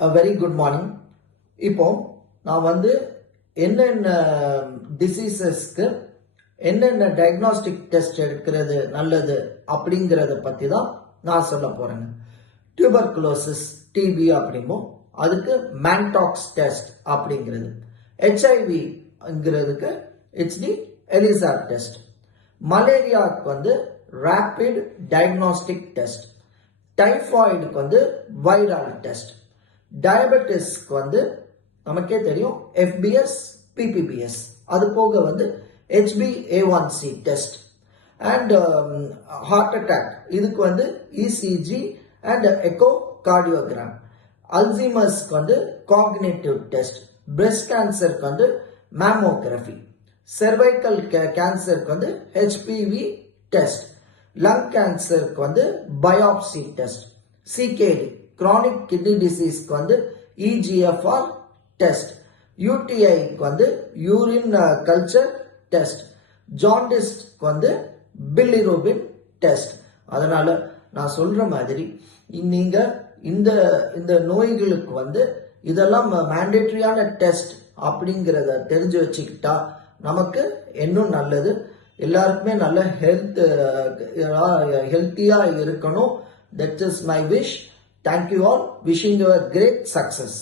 A very good morning. இப்போ நான் வந்து என்னென்ன டிசீசஸ்க்கு என்னென்ன டயக்னாஸ்டிக் டெஸ்ட் எடுக்கிறது நல்லது அப்படிங்கிறத பற்றி தான் நான் சொல்ல போறேங்க. டியூபர்குலோசிஸ் டிபி அப்படிம்போம், அதுக்கு மேன்டாக்ஸ் டெஸ்ட் அப்படிங்கிறது. ஹெச்ஐவிங்கிறதுக்கு இட்ஸ் தி எலிசா டெஸ்ட். மலேரியாவுக்கு வந்து ரேபிட் டயக்னாஸ்டிக் டெஸ்ட். டைஃபாய்டுக்கு வந்து வைரல் டெஸ்ட். டயபெட்டிஸ்க்கு வந்து நமக்கே தெரியும் FBS PPBS. அது போக வந்து HbA1c test. And heart attack இதுக்கு வந்து ECG அண்ட் எக்கோ கார்டியோகிராம். அல்சீமர்ஸ்க்கு வந்து காக்னிட்டிவ் டெஸ்ட். பிரெஸ்ட் கேன்சருக்கு வந்து மேமோகிராஃபி. செர்வைக்கல் கேன்சருக்கு வந்து HPV டெஸ்ட். லங் கேன்சருக்கு வந்து biopsy test. CKD chronic kidney டிசீஸ்க்கு வந்து EGFR டெஸ்ட். UTIக்கு வந்து யூரின் கல்ச்சர் டெஸ்ட். ஜாண்டிஸ்க்கு வந்து பிலிரூபின் டெஸ்ட். அதனால நான் சொல்ற மாதிரி நீங்க இந்த நோய்களுக்கு வந்து இதெல்லாம் மேண்டேட்டரியான டெஸ்ட் அப்படிங்கிறத தெரிஞ்சு வச்சுக்கிட்டா நமக்கு இன்னும் நல்லது. எல்லாருக்குமே நல்ல ஹெல்த்தியா இருக்கணும். That is my wish. Thank you all. Wishing you a great success.